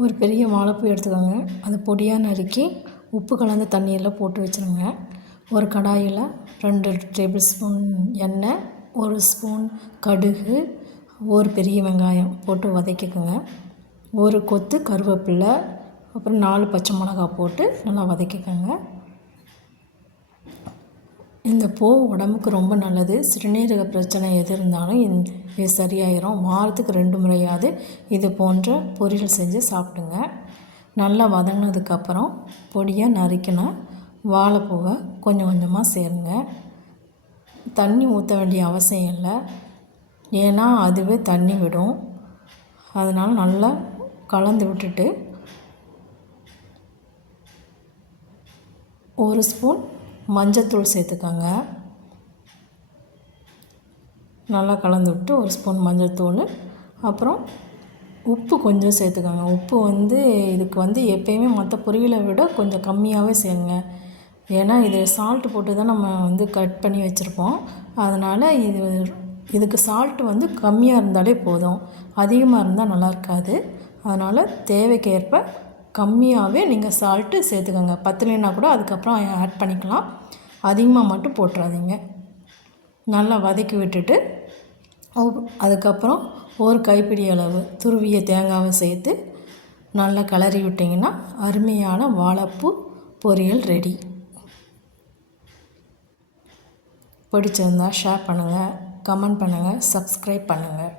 ஒரு பெரிய வாழைப்பூ எடுத்துக்கோங்க. அது பொடியாக நறுக்கி உப்பு கலந்த தண்ணியில் போட்டு வச்சுருங்க. ஒரு கடாயில் 2 டேபிள் ஸ்பூன் எண்ணெய், 1 ஸ்பூன் கடுகு, ஒரு பெரிய வெங்காயம் போட்டு வதக்கிக்கோங்க. ஒரு கொத்து கருவேப்பிலை, அப்புறம் 4 பச்சை மிளகா போட்டு நல்லா வதக்கிக்கோங்க. இந்த பூ உடம்புக்கு ரொம்ப நல்லது. சிறுநீரக பிரச்சனை எது இருந்தாலும் இது சரியாயிரும். வாரத்துக்கு 2 முறையாவது இது போன்ற பொரியல் செஞ்சு சாப்பிடுங்க. நல்லா வதங்கினதுக்கப்புறம் பொடியாக நறுக்கின வாழைப்பூவை கொஞ்சம் கொஞ்சமாக சேருங்க. தண்ணி ஊற்ற வேண்டிய அவசியம் இல்லை, ஏன்னா அதுவே தண்ணி விடும். அதனால் நல்லா கலந்து விட்டுட்டு 1 ஸ்பூன் மஞ்சத்தூள் சேர்த்துக்கோங்க. நல்லா கலந்து விட்டு 1 ஸ்பூன் மஞ்சத்தூள், அப்புறம் உப்பு கொஞ்சம் சேர்த்துக்கோங்க. உப்பு இதுக்கு எப்போயுமே மற்ற பொரியலை விட கொஞ்சம் கம்மியாகவே சேருங்க. ஏன்னா இது சால்ட்டு போட்டு தான் நம்ம கட் பண்ணி வச்சுருப்போம். அதனால் இதுக்கு சால்ட்டு கம்மியாக இருந்தாலே போதும். அதிகமாக இருந்தால் நல்லா இருக்காது. அதனால் தேவைக்கேற்ப கம்மியாகவே நீங்கள் சால்ட்டு சேர்த்துக்கோங்க. பத்தலைன்னா கூட அதுக்கப்புறம் ஆட் பண்ணிக்கலாம். அதிகமாக மட்டும் போட்டுறாதீங்க. நல்லா வதக்கி விட்டுட்டு அதுக்கப்புறம் ஒரு கைப்பிடி அளவு துருவிய தேங்காவை சேர்த்து நல்லா கிளறி விட்டிங்கன்னா அருமையான வாழைப்பூ பொரியல் ரெடி. பிடிச்சிருந்தால் ஷேர் பண்ணுங்கள், கமெண்ட் பண்ணுங்கள், சப்ஸ்கிரைப் பண்ணுங்கள்.